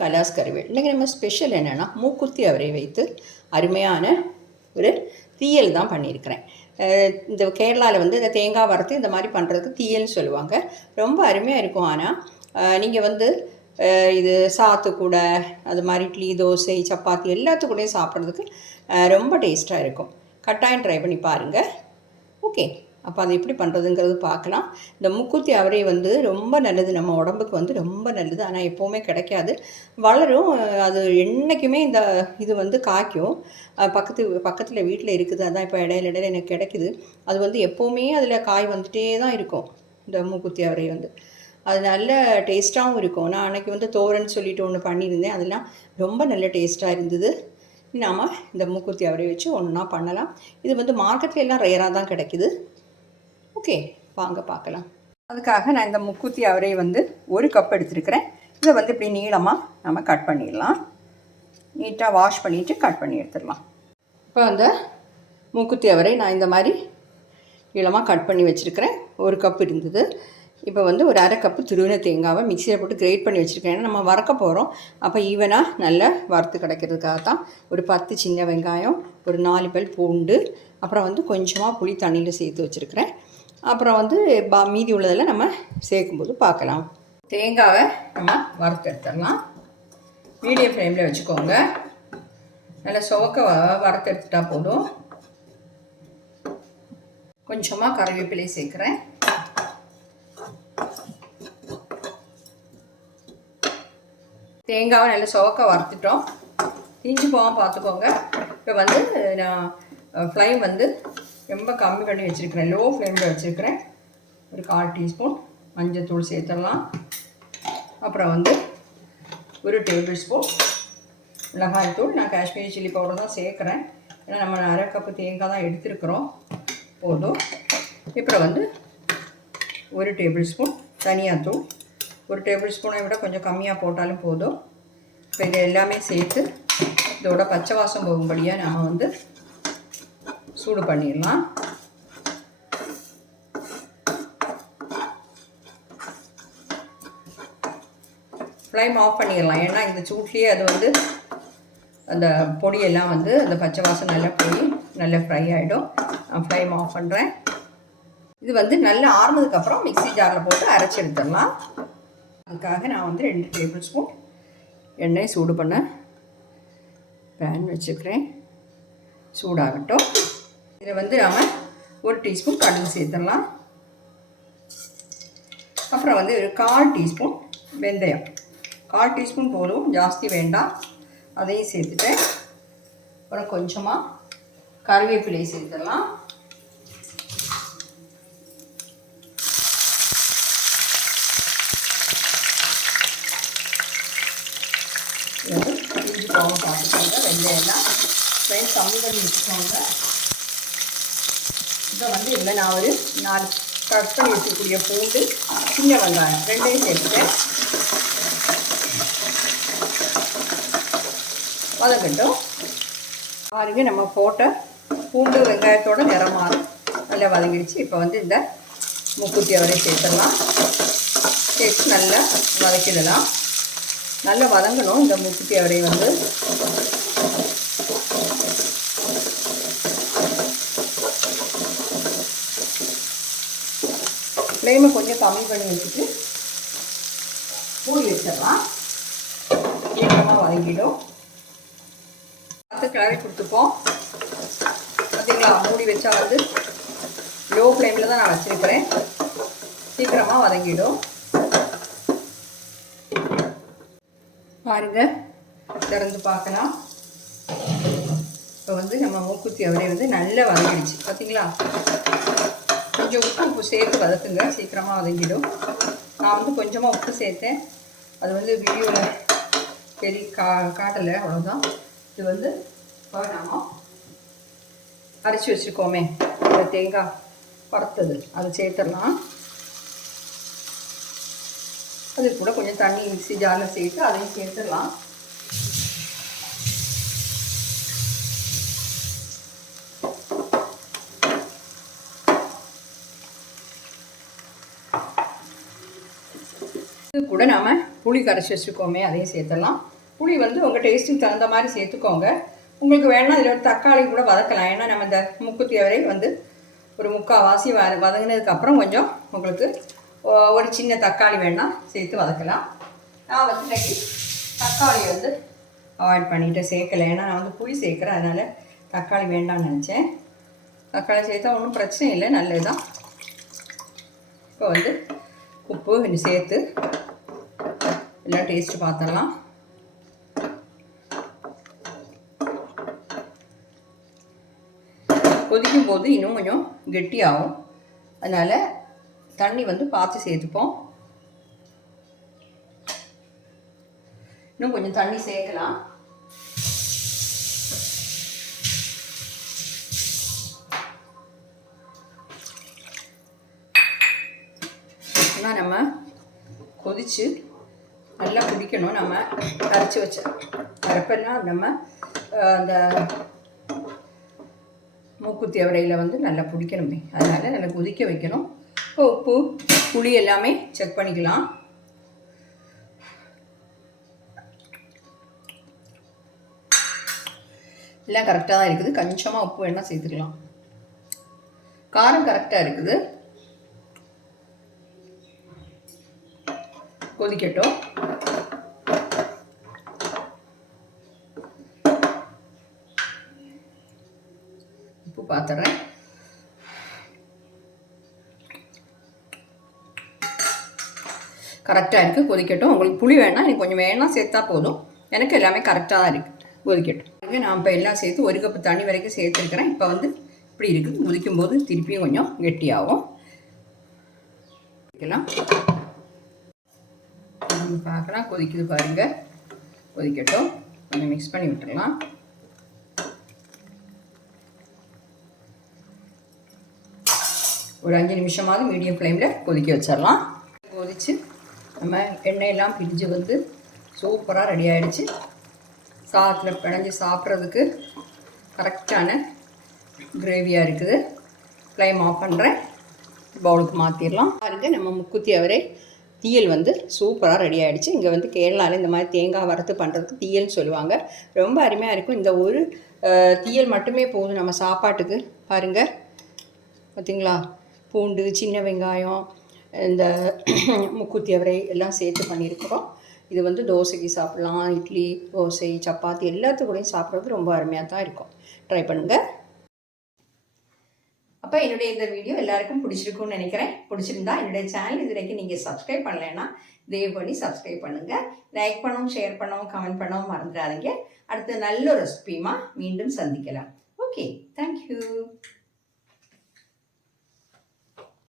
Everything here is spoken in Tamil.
கலாஸ் கறிவேல் இன்றைக்கி நம்ம ஸ்பெஷல் என்னென்னா மூக்குத்தி அவரை வைத்து அருமையான ஒரு தீயல் தான் பண்ணியிருக்கிறேன். இந்த கேரளாவில் வந்து இந்த தேங்காய் வறுத்து இந்த மாதிரி பண்ணுறதுக்கு தீயல்னு சொல்லுவாங்க. ரொம்ப அருமையாக இருக்கும். ஆனால் நீங்கள் வந்து இது சாத்து கூட அது மாதிரி இட்லி தோசை சப்பாத்தி எல்லாத்துக்கூடையும் சாப்பிட்றதுக்கு ரொம்ப டேஸ்ட்டாக இருக்கும். கட்டாயம் ட்ரை பண்ணி பாருங்கள் ஓகே அப்போ அது எப்படி பண்ணுறதுங்கிறது பார்க்கலாம். இந்த முக்கூத்தி அவரை வந்து ரொம்ப நல்லது. நம்ம உடம்புக்கு வந்து ரொம்ப நல்லது. ஆனால் எப்போவுமே கிடைக்காது. வளரும். அது என்றைக்குமே இந்த இது வந்து காய்க்கும். பக்கத்து பக்கத்தில் வீட்டில் இருக்குது. அதான் இப்போ இடையில இடையில எனக்கு கிடைக்குது. அது வந்து எப்போவுமே அதில் காய் வந்துகிட்டே தான் இருக்கும். இந்த மூக்குத்தி அவரை வந்து. அது நல்ல டேஸ்ட்டாகவும் இருக்கும். நான் அன்னைக்கு வந்து தோரன் சொல்லிட்டு ஒன்று பண்ணியிருந்தேன். அதெல்லாம் ரொம்ப நல்ல டேஸ்ட்டாக இருந்தது. நாம் இந்த மூக்குத்தி அவரை வச்சு ஒன்றா பண்ணலாம். இது வந்து மார்க்கெட்டில் எல்லாம் ரேராக தான் கிடைக்குது. ஓகே வாங்க பார்க்கலாம். அதுக்காக நான் இந்த முக்குத்தி அவரை வந்து ஒரு கப் எடுத்துருக்கிறேன். இதை வந்து இப்படி நீளமாக நம்ம கட் பண்ணிடலாம். நீட்டாக வாஷ் பண்ணிவிட்டு கட் பண்ணி எடுத்துடலாம். இப்போ அந்த மூக்குத்தி அவரை நான் இந்த மாதிரி நீளமாக கட் பண்ணி வச்சுருக்கிறேன். ஒரு கப் இருந்தது. இப்போ வந்து ஒரு அரை கப்பு துருவின தேங்காவை மிக்சியில் போட்டு கிரேட் பண்ணி வச்சுருக்கேன் ஏன்னா நம்ம வறுக்க போகிறோம் அப்போ ஈவனாக நல்லா வறுத்து கிடைக்கிறதுக்காக தான் ஒரு பத்து சின்ன வெங்காயம் ஒரு நாலு பல் பூண்டு அப்புறம் வந்து கொஞ்சமாக புளி தண்ணியில் சேர்த்து வச்சுருக்கிறேன். அப்புறம் வந்து பா மீதி உள்ளதெல்லாம் நம்ம சேர்க்கும்போது பார்க்கலாம். தேங்காவை நம்ம வறுத்து எடுத்துடலாம். மீடியம் ஃப்ளேமில் வச்சுக்கோங்க. நல்லா சுவக்க வறுத்தெடுத்துட்டா வறுத்து போதும். கொஞ்சமாக கருவேப்பிலையை சேர்க்குறேன். தேங்காவை நல்லா சுவக்க வறுத்துட்டோம். தீஞ்சு போகாமல் பார்த்துக்கோங்க. இப்போ வந்து நான் ஃப்ளைம் வந்து ரொம்ப கம்மி பண்ணி வச்சுருக்கிறேன். லோ ஃப்ளேமில் வச்சுருக்கிறேன். ஒரு கால் டீஸ்பூன். மஞ்சத்தூள் சேர்த்துடலாம். அப்புறம் வந்து ஒரு டேபிள் ஸ்பூன் மிளகாய்த்தூள் நான் காஷ்மீரி சில்லி பவுடர் தான் சேர்க்குறேன். ஏன்னா நம்ம அரை கப்பு தேங்காய் தான் எடுத்துருக்குறோம். போதும். இப்போ வந்து ஒரு டேபிள் ஸ்பூன் தனியாத்தூள். ஒரு டேபிள் ஸ்பூனை விட கொஞ்சம் கம்மியாக போட்டாலும் போதும். இப்போ இது எல்லாமே சேர்த்து இதோட பச்சை வாசம் போகும்படியாக நாம் வந்து சூடு பண்ணிடலாம். ஃப்ளைம் ஆஃப் பண்ணிடலாம். ஏன்னா இந்த சூட்லேயே அது வந்து அந்த பொடியெல்லாம் வந்து அந்த பச்சை வாசம் நல்லா போய் நல்லா ஃப்ரை ஆகிடும் நான் ஃப்ளைம் ஆஃப் பண்ணுறேன் இது வந்து நல்லா ஆறுனதுக்கப்புறம் மிக்ஸி ஜாரில் போட்டு அரைச்சி எடுத்துடலாம். அதுக்காக நான் வந்து ரெண்டு டேபிள் ஸ்பூன் எண்ணெய் சூடு பண்ண பேன் வச்சுக்கிறேன். சூடாகட்டும். இதில் வந்து நாம் ஒரு டீஸ்பூன் கடுகு சேர்த்துடலாம். அப்புறம் வந்து ஒரு கால் டீஸ்பூன் வெந்தயம். கால் டீஸ்பூன் போதும் ஜாஸ்தி வேண்டாம். அதையும் சேர்த்துட்டேன் அப்புறம் கொஞ்சமாக கருவேப்பிலை சேர்த்துடலாம். இது வந்து இஞ்சி போகாமல் பார்த்துக்கோங்க வெந்தயம்லாம் கம்மி பண்ணி வச்சுக்கோங்க. இப்போ வந்து இதில் நான் ஒரு நாலு கட் பண்ணி வச்சுக்கூடிய பூண்டு சின்ன வெங்காயம் ரெண்டையும் சேர்த்துட்டேன். வதக்கட்டும். பாருங்க நம்ம போட்ட பூண்டு வெங்காயத்தோட நிறமாக நல்லா வதங்கிடுச்சு. இப்போ வந்து இந்த முக்குத்தி அவரை சேர்த்துடலாம். சேர்த்து நல்லா வதக்கிடலாம். நல்லா வதங்கணும். இந்த முக்குத்தி அவரை வந்து ஃப்ளேமை கொஞ்சம் கம்மி பண்ணி வச்சுட்டு மூடி வச்சிடலாம். சீக்கிரமாக வதங்கிடும் பார்த்து கிளறி கொடுத்துப்போம். பார்த்தீங்களா மூடி வச்சா வந்து லோ ஃப்ளேமில் தான் நான் வச்சுருக்கிறேன். சீக்கிரமாக வதங்கிடும். பாருங்கள் திறந்து பார்க்கலாம். இப்போ வந்து நம்ம மூக்குத்தி அவரே வந்து நல்லா வதங்கிடுச்சு. பார்த்தீங்களா கொஞ்சம் உப்பு உப்பு சேர்த்து வதக்குங்க. சீக்கிரமாக வதங்கிடும். நான் வந்து கொஞ்சமாக உப்பு சேர்த்தேன். அது வந்து வீடியோவில் பெரிய கா காட்டலை. அவ்வளோதான் இது வந்து வேணாமா அரைச்சி வச்சுருக்கோமே. இந்த தேங்காய் வறுத்தது. அதை சேர்த்துடலாம். அது கூட கொஞ்சம் தண்ணி மிக்ஸி ஜாரில் சேர்த்து அதையும் சேர்த்துடலாம். இது கூட நாம் புளி கரைச்சி வச்சுக்கோமே அதையும் சேர்த்துடலாம். புளி வந்து உங்கள் டேஸ்ட்டுக்கு தகுந்த மாதிரி சேர்த்துக்கோங்க. உங்களுக்கு வேணால் இதில் ஒரு தக்காளி கூட வதக்கலாம். ஏன்னா நம்ம இந்த முக்குத்தி வரை வந்து ஒரு முக்கால்வாசி வ வதங்கினதுக்கப்புறம் கொஞ்சம் உங்களுக்கு ஒரு சின்ன தக்காளி வேணால் சேர்த்து வதக்கலாம். நான் வந்து இன்றைக்கி தக்காளி வந்து அவாய்ட் பண்ணிவிட்டு சேர்க்கலை. ஏன்னா நான் வந்து புளி சேர்க்குறேன் அதனால் தக்காளி வேண்டாம்னு நினச்சேன். தக்காளி சேர்த்தா ஒன்றும் பிரச்சனை இல்லை நல்லது தான் இப்போ வந்து உப்பு கொஞ்சம் சேர்த்து எல்லாம் டேஸ்ட்டு பார்த்துடலாம் கொதிக்கும் போது இன்னும் கொஞ்சம் கெட்டியாகும். அதனால் தண்ணி வந்து பார்த்து சேர்த்துப்போம். இன்னும் கொஞ்சம் தண்ணி சேர்க்கலாம். நம்ம கொதிச்சு நல்லா குடிக்கணும். நம்ம அரைச்சி வச்ச அரைப்பெல்லாம் நம்ம அந்த மூக்குத்தி அவரையில் வந்து நல்லா பிடிக்கணுமே. அதனால் நல்லா கொதிக்க வைக்கணும். உப்பு புளி எல்லாமே செக் பண்ணிக்கலாம். எல்லாம் கரெக்டாக தான் இருக்குது. கொஞ்சமாக உப்பு வேணால் சேர்த்துக்கலாம். காரம் கரெக்டாக இருக்குது. கொதிக்கட்டும். உப்பு பார்த்துறேன் கரெக்டாக இருக்குது கொதிக்கட்டும். உங்களுக்கு புளி வேணால் எனக்கு கொஞ்சம் வேணால் சேர்த்தா போதும். எனக்கு எல்லாமே கரெக்டாக தான் இருக்குது கொதிக்கட்டும். நான் இப்போ எல்லாம் சேர்த்து ஒரு கப்பு தண்ணி வரைக்கும் சேர்த்துருக்கிறேன். இப்போ வந்து இப்படி இருக்குது. கொதிக்கும் போது திருப்பியும் கொஞ்சம் கெட்டியாகும். வைக்கலாம் நம்ம பார்க்கலாம் கொதிக்குது பாருங்க. கொதிக்கட்டும். கொஞ்சம் மிக்ஸ் பண்ணி விட்டுடலாம் ஒரு அஞ்சு நிமிஷமாவது மீடியம் ஃப்ளேமில் கொதிக்க வச்சிடலாம். கொதிச்சு நம்ம எண்ணெயெல்லாம் பிரிஞ்சு வந்து சூப்பராக ரெடி ஆகிடுச்சு சாதத்தில் பிணைஞ்சு சாப்பிட்றதுக்கு கரெக்டான கிரேவியாக இருக்குது. ஃப்ளேம் ஆஃப் பண்ணுறேன் பவுலுக்கு மாற்றிடலாம் பாருங்க நம்ம முக்குத்தி அவரே தீயல் வந்து சூப்பராக ரெடி ஆகிடுச்சு இங்கே வந்து கேரளாவில் இந்த மாதிரி தேங்காய் வறுத்து பண்ணுறதுக்கு தீயல்னு சொல்லுவாங்க. ரொம்ப அருமையாக இருக்கும். இந்த ஒரு தீயல் மட்டுமே போதும் நம்ம சாப்பாட்டுக்கு. பாருங்கள் பார்த்தீங்களா பூண்டு சின்ன வெங்காயம் இந்த முக்குத்தி அவரை எல்லாம் சேர்த்து பண்ணியிருக்கிறோம். இது வந்து தோசைக்கு சாப்பிட்லாம். இட்லி தோசை சப்பாத்தி எல்லாத்துக்கூடையும் சாப்பிட்றது ரொம்ப அருமையாக தான் இருக்கும். ட்ரை பண்ணுங்கள் அப்போ என்னுடைய இந்த வீடியோ எல்லாருக்கும் பிடிச்சிருக்கும்னு நினைக்கிறேன். பிடிச்சிருந்தா என்னுடைய சேனல் இது வரைக்கும் நீங்கள் சப்ஸ்கிரைப் பண்ணலைன்னா தயவு பண்ணி சப்ஸ்கிரைப் பண்ணுங்கள் லைக் பண்ணவும் ஷேர் பண்ணவும் கமெண்ட் பண்ணவும் மறந்துடாதீங்க. அடுத்து நல்ல ரெசிபியுமா மீண்டும் சந்திக்கலாம். Okay thank you